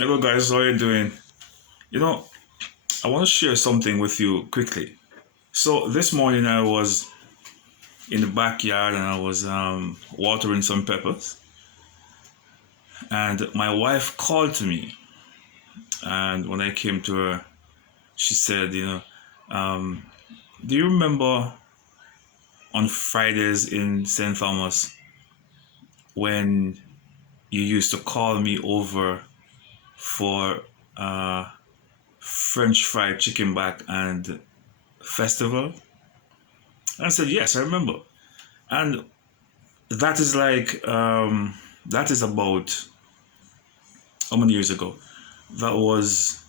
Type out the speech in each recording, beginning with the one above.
Hello guys, how are you doing? You know, I want to share something with you quickly. So this morning I was in the backyard and I was watering some peppers, and my wife called to me. And when I came to her, she said, um, "Do you remember on Fridays in St. Thomas when you used to call me over for French fried chicken back and festival?" And I said, "Yes, I remember." And that is that is about how many years ago? That was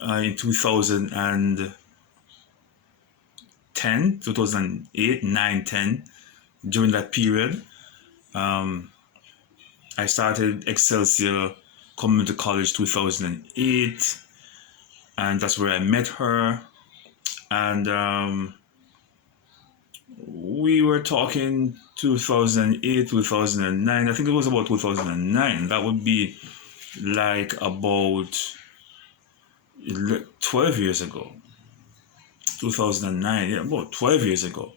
in 2010, 2008, 9, 10. During that period, um, I started Excelsior coming to college 2008, and that's where I met her. And we were talking 2008, 2009. I think it was about 2009. That would be like about 12 years ago. 2009, yeah, about 12 years ago.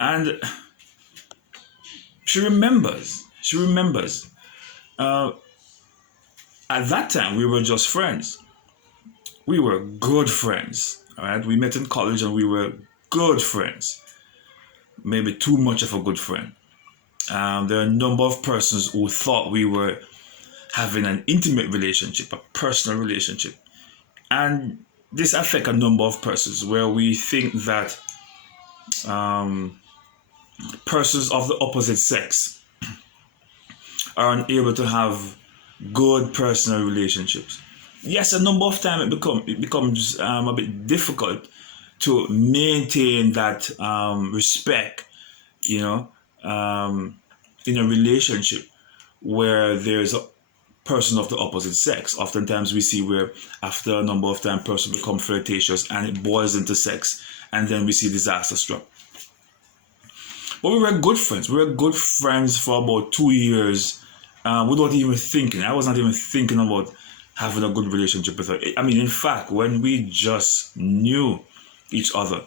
And she remembers. Uh, at that time, we were just friends. We were good friends, all right? We met in college and we were good friends. Maybe too much of a good friend. There are a number of persons who thought we were having an intimate relationship, a personal relationship. And this affects a number of persons where we think that um, persons of the opposite sex are unable to have good personal relationships. Yes, a number of times it becomes a bit difficult to maintain that respect, you know, um, in a relationship where there's a person of the opposite sex. Oftentimes we see where after a number of times person become flirtatious and it boils into sex, and then we see disaster struck. But we were good friends. We were good friends for about 2 years without even thinking. I was not even thinking about having a good relationship with her. I mean, in fact, when we just knew each other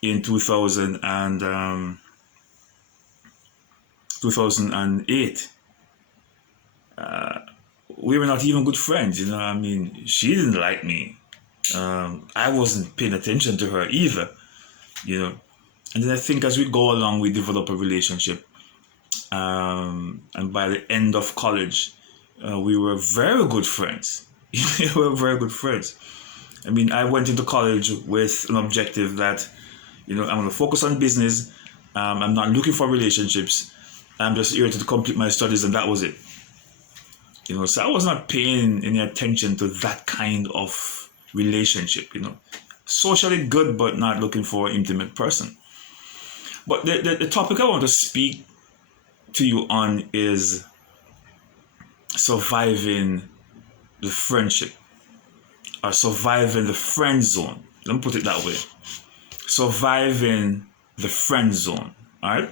in 2008, we were not even good friends. I mean, she didn't like me. I wasn't paying attention to her either. You know, and then I think as we go along, we develop a relationship. And by the end of college, we were very good friends. We were very good friends. I mean, I went into college with an objective that, I'm going to focus on business. I'm not looking for relationships. I'm just here to complete my studies, and that was it. So I was not paying any attention to that kind of relationship. Socially good, but not looking for an intimate person. But the topic I want to speak to you on is surviving the friendship, or surviving the friend zone. Let me put it that way. Surviving the friend zone. All right.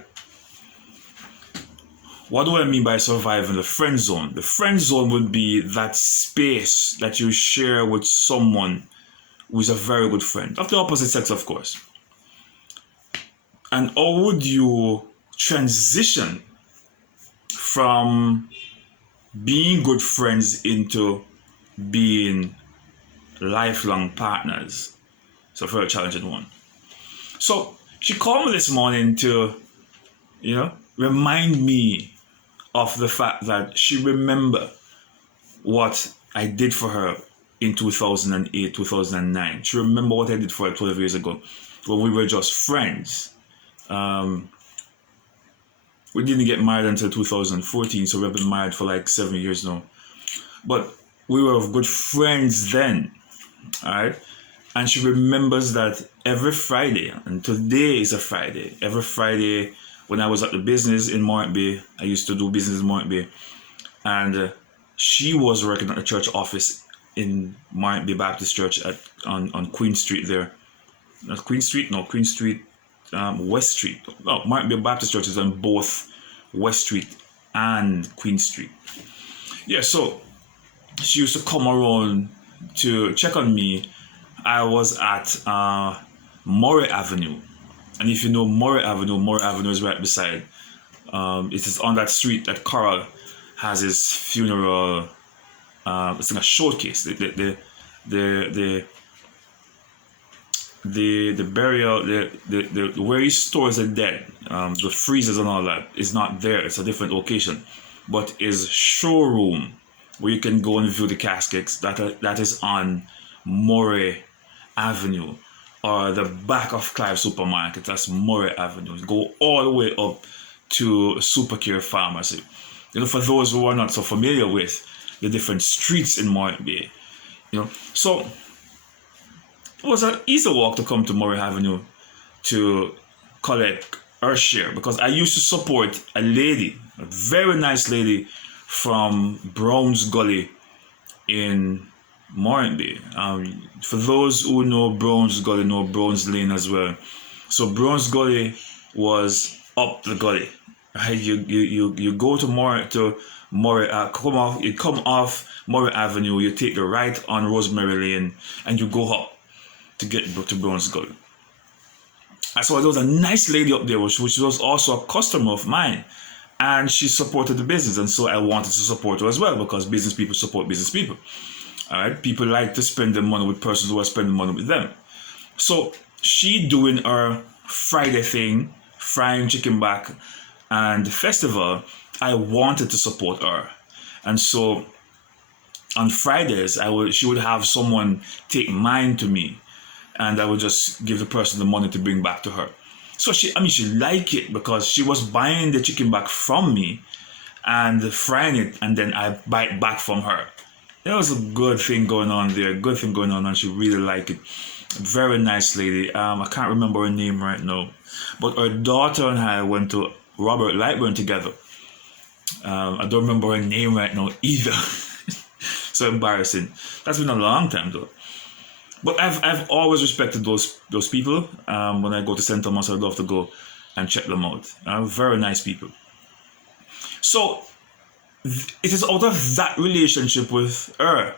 What do I mean by surviving the friend zone? The friend zone would be that space that you share with someone who is a very good friend, of the opposite sex, of course. And how would you transition from being good friends into being lifelong partners? It's a very challenging one. So she called me this morning to, remind me of the fact that she remembered what I did for her in 2008, 2009. She remembered what I did for her 12 years ago when we were just friends. We didn't get married until 2014, so we've been married for like 7 years now. But we were good friends then, all right? And she remembers that every Friday, and today is a Friday, every Friday when I was at the business in Morant Bay, I used to do business in Morant Bay, and she was working at the church office in Morant Bay Baptist Church on Queen Street there. Not Queen Street, no, Queen Street, West Street. No, Morant Bay Baptist Church is on both West Street and Queen Street. Yeah, so she used to come around to check on me. I was at Murray Avenue. And if you know Murray Avenue is right beside. It is on that street that Carl has his funeral. It's like a showcase. The burial, the where he stores the dead, the freezers and all that is not there. It's a different location, but his showroom where you can go and view the caskets that is on Murray Avenue, or the back of Clive Supermarket. That's Murray Avenue. Go all the way up to Supercare Pharmacy. For those who are not so familiar with the different streets in Morant Bay, so it was an easy walk to come to Murray Avenue to collect her share, because I used to support a lady, a very nice lady from Browns Gully in Morant Bay. For those who know Browns Gully, know Browns Lane as well. So Browns Gully was up the gully. Right? You go to Murray, you come off Murray Avenue, you take the right on Rosemary Lane, and you go up to get to Browns Gully. So there was a nice lady up there, which was also a customer of mine, and she supported the business, and so I wanted to support her as well, because business people support business people. All right, people like to spend their money with persons who are spending money with them. So she doing her Friday thing, frying chicken back, and the festival, I wanted to support her, and so on Fridays she would have someone take mine to me, and I would just give the person the money to bring back to her. So she liked it, because she was buying the chicken back from me and frying it, and then I buy it back from her. There was a good thing going on there, and she really liked it. Very nice lady. I can't remember her name right now, but her daughter and I went to Robert Lightburn together. I don't remember her name right now either. So embarrassing. That's been a long time though. But I've always respected those people. When I go to St. Thomas, I'd love to go and check them out. Very nice people. So it is out of that relationship with her,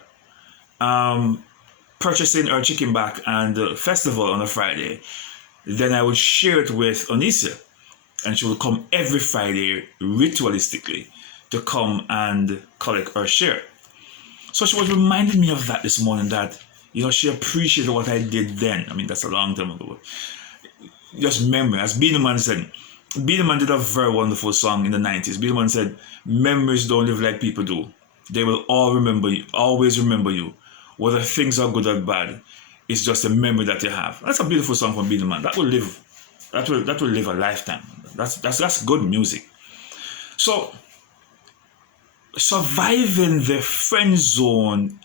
purchasing her chicken back and the festival on a Friday, then I would share it with Onicia, and she would come every Friday ritualistically to come and collect her share. So she was reminding me of that this morning, that she appreciated what I did then. That's a long time ago. Just memory. As Beenie said, Beenie did a very wonderful song in the 90s. Beenie said, memories don't live like people do. They will always remember you. Whether things are good or bad, it's just a memory that you have. That's a beautiful song from Beenie Man. That will live a lifetime. That's good music. So surviving the friend zone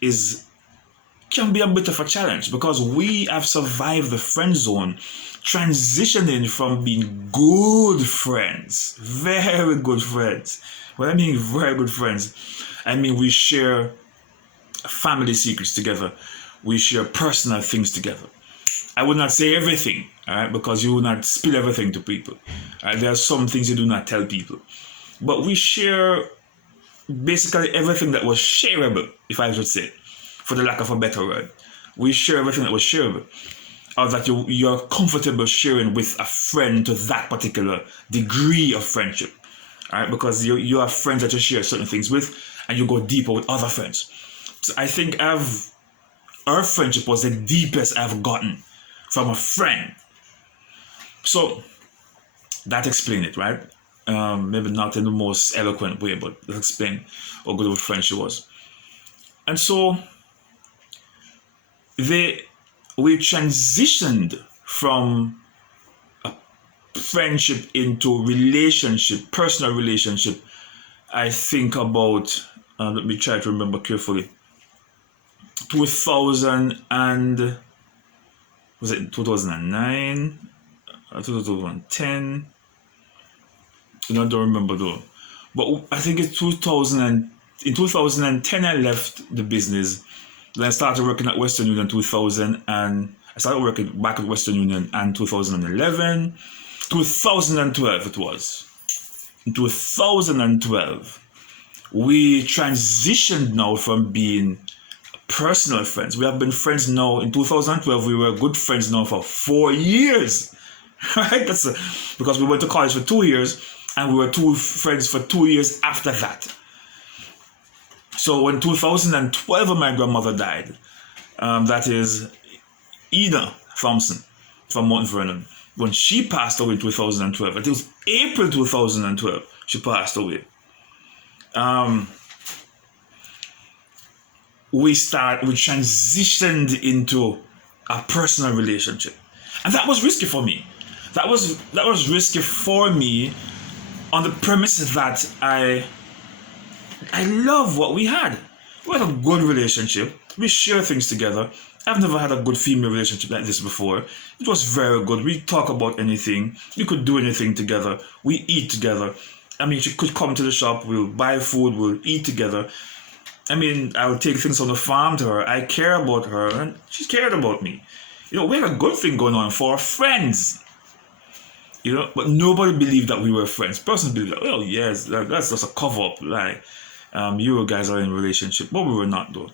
can be a bit of a challenge, because we have survived the friend zone, transitioning from being good friends, very good friends. When I mean very good friends, we share family secrets together. We share personal things together. I would not say everything, all right, because you will not spill everything to people. All right? There are some things you do not tell people. But we share basically everything that was shareable, if I should say, for the lack of a better word. We share everything that was shareable, or that you're comfortable sharing with a friend to that particular degree of friendship. All right? Because you have friends that you share certain things with, and you go deeper with other friends. So I think our friendship was the deepest I've gotten from a friend. So that explains it, right? Maybe not in the most eloquent way, but that explains how good of a friend she was. And so we transitioned from a friendship into relationship, personal relationship. I think about, let me try to remember carefully, 2009, 2010? I don't remember though. But I think it's in 2010 I left the business. Then I started working at Western Union 2000, and I started working back at Western Union in 2011. 2012 it was. In 2012, we transitioned now from being personal friends. We have been friends now. In 2012, we were good friends now for 4 years. Right? Because we went to college for 2 years, and we were two friends for 2 years after that. So when 2012, when my grandmother died, that is Ina Thompson from Mount Vernon. When she passed away in 2012, it was April 2012, she passed away. We transitioned into a personal relationship, and that was risky for me. That was risky for me on the premise that I love what we had. We had a good relationship. We share things together. I've never had a good female relationship like this before. It was very good. We talk about anything. We could do anything together. We eat together. I mean, she could come to the shop. We'll buy food. We'll eat together. I mean, I would take things on the farm to her. I care about her, and she cared about me. We had a good thing going on for friends. But nobody believed that we were friends. Persons believed that, well, yes, that's just a cover-up. Like, you guys are in a relationship, but we were not, though.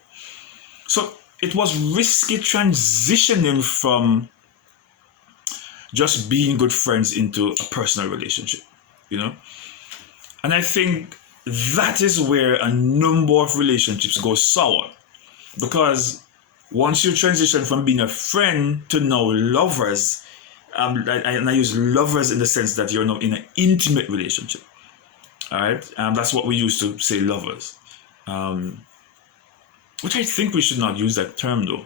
So it was risky transitioning from just being good friends into a personal relationship, And I think that is where a number of relationships go sour. Because once you transition from being a friend to now lovers, and I use lovers in the sense that you're now in an intimate relationship. All right? That's what we used to say, lovers. Which I think we should not use that term, though,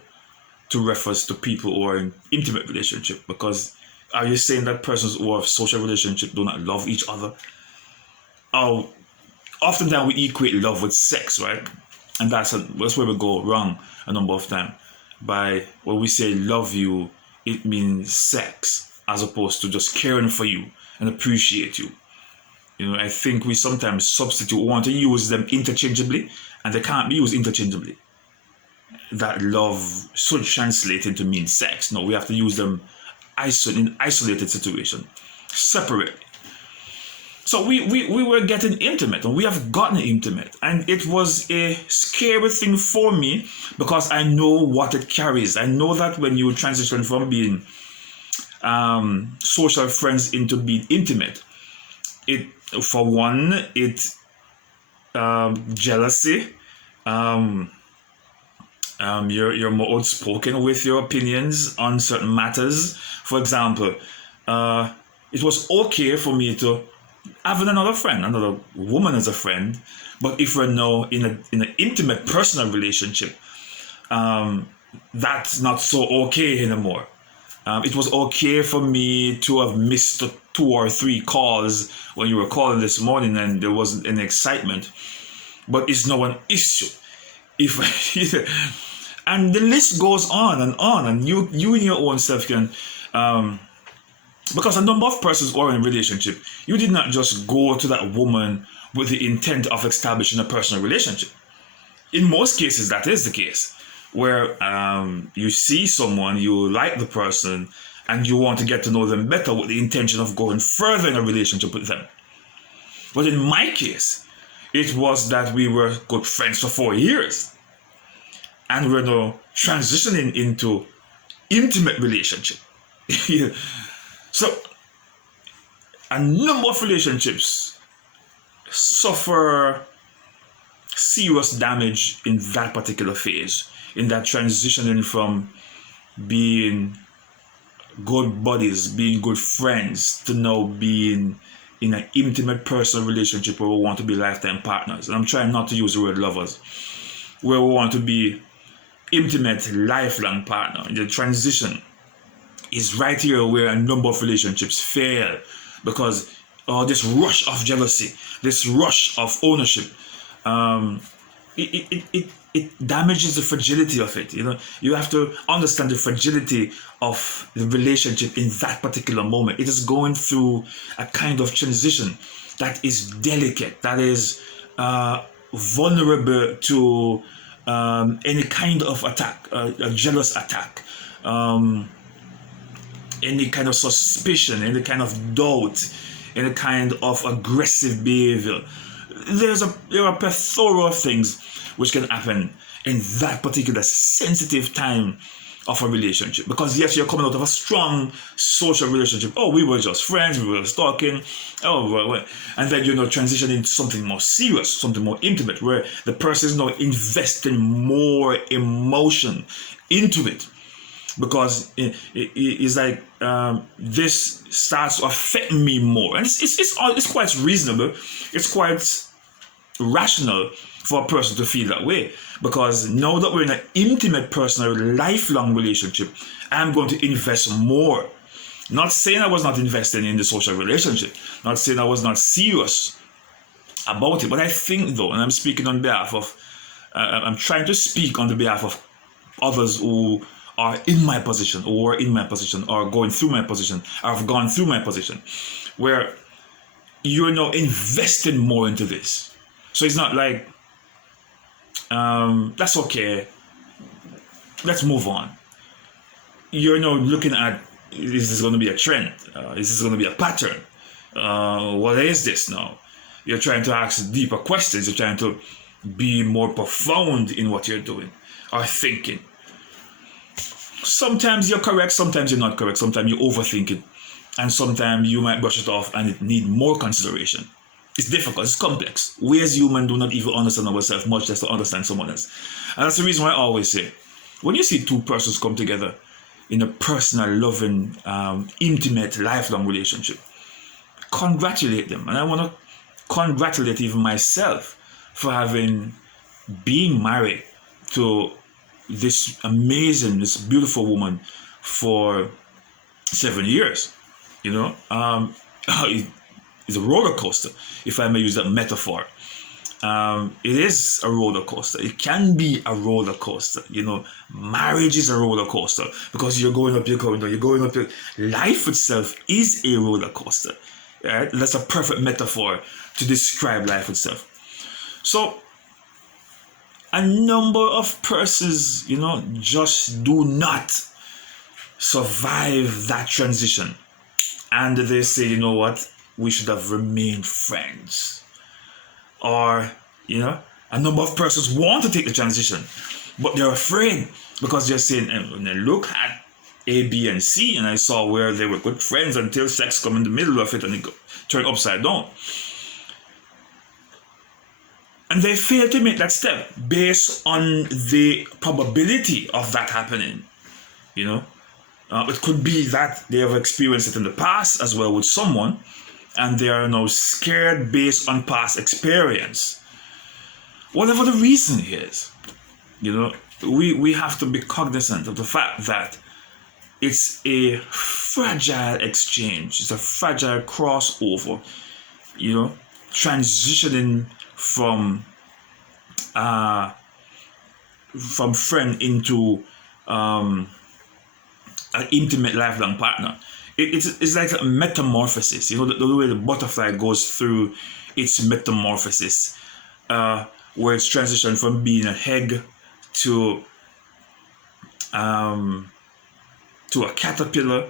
to reference to people who are in intimate relationship. Because are you saying that persons who have social relationship do not love each other? Oftentimes we equate love with sex, right? And that's where we go wrong a number of times. By when we say love you, it means sex, as opposed to just caring for you and appreciate you. I think we sometimes want to use them interchangeably, and they can't be used interchangeably. That love should translate into mean sex. No, we have to use them in isolated situation, separately. So we were getting intimate, and we have gotten intimate, and it was a scary thing for me because I know what it carries. I know that when you transition from being social friends into being intimate, for one, jealousy. You're more outspoken with your opinions on certain matters. For example, it was okay for me to have another woman as a friend, but if we're now in an intimate personal relationship, that's not so okay anymore. It was okay for me to have missed 2 or 3 calls when you were calling this morning and there wasn't any excitement, but it's not an issue. And the list goes on, and you in your own self can, because a number of persons who are in a relationship, you did not just go to that woman with the intent of establishing a personal relationship. In most cases, that is the case, where you see someone, you like the person, and you want to get to know them better with the intention of going further in a relationship with them. But in my case, it was that we were good friends for 4 years, and we're now transitioning into intimate relationship. So a number of relationships suffer serious damage in that particular phase, in that transitioning from being good buddies, being good friends, to now being in an intimate personal relationship where we want to be lifetime partners. And I'm trying not to use the word lovers, where we want to be intimate lifelong partner. The transition is right here where a number of relationships fail, because this rush of jealousy, this rush of ownership, it damages the fragility of it. You have to understand the fragility of the relationship in that particular moment. It is going through a kind of transition that is delicate, that is vulnerable to any kind of attack, a jealous attack, any kind of suspicion, any kind of doubt, any kind of aggressive behavior. there are a plethora of things which can happen in that particular sensitive time of a relationship. Because yes, you're coming out of a strong social relationship. Oh, we were just friends, we were just talking. And then transition into something more serious, something more intimate, where the person is now investing more emotion into it. Because it's like this starts to affect me more, and it's quite reasonable. It's quite rational for a person to feel that way, because now that we're in an intimate, personal, lifelong relationship, I'm going to invest more. Not saying I was not investing in the social relationship, not saying I was not serious about it, but I think though, and I'm speaking on behalf of, I'm trying to speak on the behalf of others who are in my position, or in my position, or going through my position, or have gone through my position, where you're now investing more into this. So it's not like, that's okay, let's move on. You're now looking at, is this going to be a trend? Is this going to be a pattern? What is this now? You're trying to ask deeper questions. You're trying to be more profound in what you're doing or thinking. Sometimes you're correct, sometimes you're not correct, sometimes you overthink it, and sometimes you might brush it off and it need more consideration. It's difficult, it's complex. We as humans do not even understand ourselves, much less to understand someone else. And that's the reason why I always say, when you see two persons come together in a personal, loving, intimate, lifelong relationship, congratulate them. And I want to congratulate even myself for being married to this amazing, this beautiful woman for 7 years. It's a roller coaster, if I may use that metaphor. It is a roller coaster. It can be a roller coaster. Marriage is a roller coaster, because you're going up, you're going down, you're going up. Life itself is a roller coaster. Right? That's a perfect metaphor to describe life itself. So, a number of persons, just do not survive that transition. And they say, you know what, we should have remained friends. Or, a number of persons want to take the transition, but they're afraid, because they're saying, when I look at A, B, and C, and I saw where they were good friends until sex come in the middle of it and it turned upside down. And they fail to make that step based on the probability of that happening. It could be that they have experienced it in the past as well with someone, and they are now scared based on past experience. Whatever the reason is, we have to be cognizant of the fact that it's a fragile exchange. It's a fragile crossover, transitioning from friend into an intimate lifelong partner. It's like a metamorphosis. The way the butterfly goes through its metamorphosis, where it's transitioned from being an egg to a caterpillar,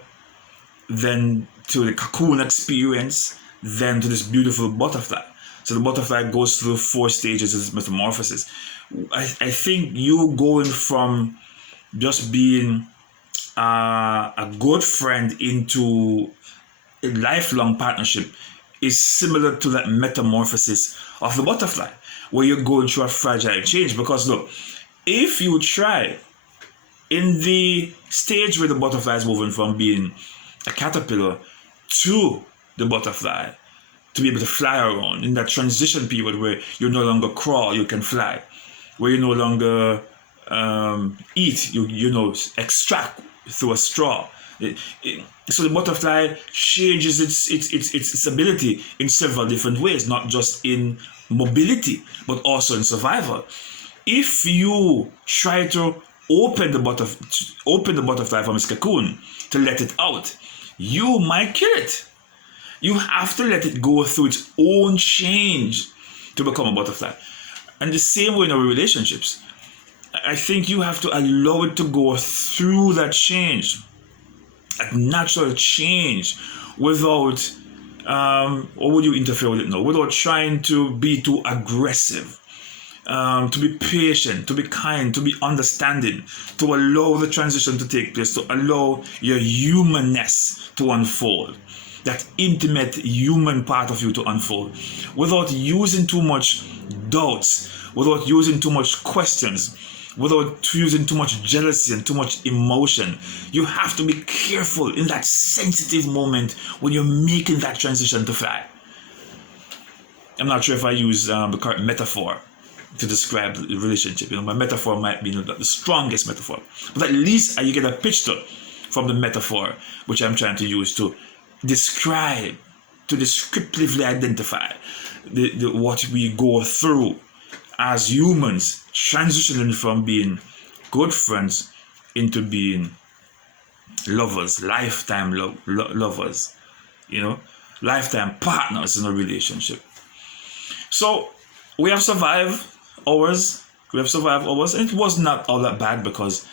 then to the cocoon experience, then to this beautiful butterfly. So the butterfly goes through 4 stages of this metamorphosis. I think you going from just being a good friend into a lifelong partnership is similar to that metamorphosis of the butterfly, where you're going through a fragile change. Because look, if you try in the stage where the butterfly is moving from being a caterpillar to the butterfly, to be able to fly around in that transition period where you no longer crawl, you can fly, where you no longer eat, you extract through a straw. So the butterfly changes its ability in several different ways, not just in mobility, but also in survival. If you try to open the butterfly from its cocoon to let it out, you might kill it. You have to let it go through its own change to become a butterfly. And the same way in our relationships, I think you have to allow it to go through that change, that natural change, without or would you interfere with it? No, without trying to be too aggressive. To be patient, to be kind, to be understanding, to allow the transition to take place, to allow your humanness to unfold, that intimate human part of you to unfold, without using too much doubts, without using too much questions, without using too much jealousy and too much emotion. You have to be careful in that sensitive moment when you're making that transition to fly. I'm not sure if I use the correct metaphor to describe the relationship. My metaphor might be not the strongest metaphor, but at least you get a picture from the metaphor which I'm trying to use to describe, to descriptively identify what we go through as humans, transitioning from being good friends into being lovers, lifetime lovers, lifetime partners in a relationship. So we have survived hours. And it was not all that bad because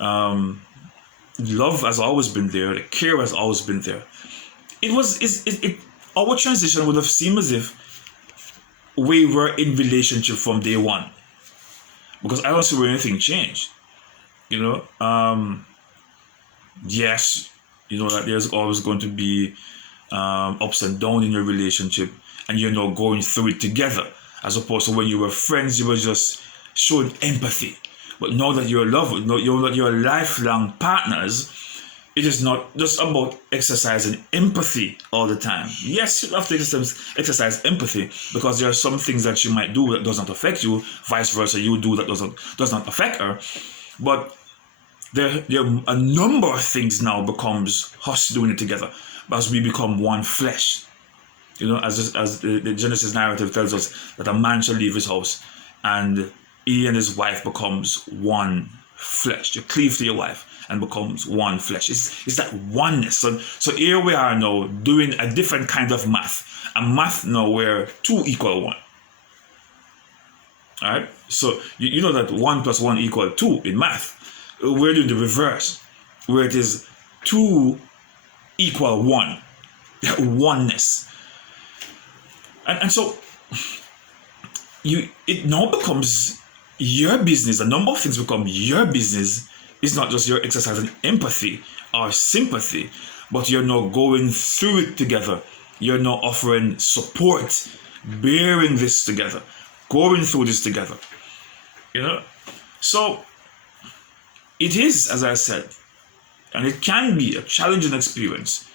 love has always been there. The care has always been there. Our transition would have seemed as if we were in relationship from day one, because I don't see where anything changed. Yes, that there's always going to be ups and downs in your relationship, and you're not going through it together. As opposed to when you were friends, you were just showing empathy. But now that you're lovers, now that you're lifelong partners, it is not just about exercising empathy all the time. Yes, you have to exercise empathy because there are some things that you might do that does not affect you. Vice versa, you do that does not affect her. But there are a number of things now becomes us doing it together as we become one flesh. As the Genesis narrative tells us that a man shall leave his house and he and his wife becomes one flesh. You cleave to your wife and becomes one flesh. It's that oneness. So here we are now doing a different kind of math. A math now where 2 equal 1. Alright? So you know that 1 plus 1 equal 2 in math. We're doing the reverse, where it is 2 equal 1. That oneness. And so it now becomes your business. A number of things become your business. It's not just your exercising empathy or sympathy, but you're now going through it together. You're now offering support, bearing this together, going through this together. So it is, as I said, and it can be a challenging experience,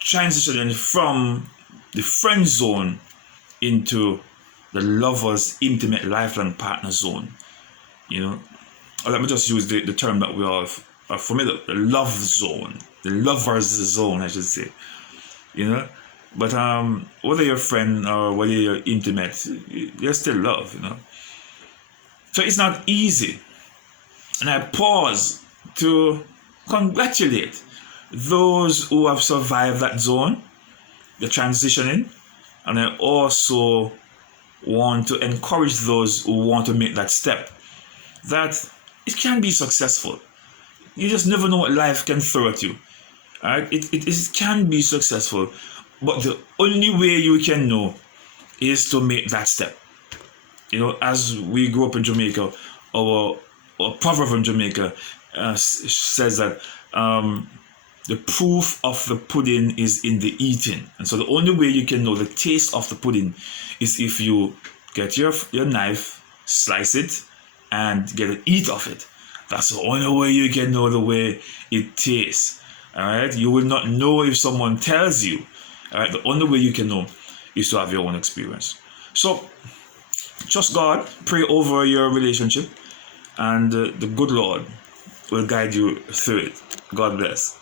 transitioning from the friend zone into the lover's intimate lifelong partner zone. Let me just use the term that we are familiar with, the love zone, the lover's zone, I should say. But whether you're a friend or whether you're intimate, there's still love. So it's not easy, and I pause to congratulate those who have survived that zone, the transitioning, and I also want to encourage those who want to make that step, that it can be successful. You just never know what life can throw at you. Alright? It can be successful, but the only way you can know is to make that step. As we grew up in Jamaica, our proverb from Jamaica says that the proof of the pudding is in the eating. And so the only way you can know the taste of the pudding is if you get your knife, slice it, and get an eat of it. That's the only way you can know the way it tastes. Alright? You will not know if someone tells you. Alright? The only way you can know is to have your own experience. So, trust God, pray over your relationship, and the good Lord will guide you through it. God bless.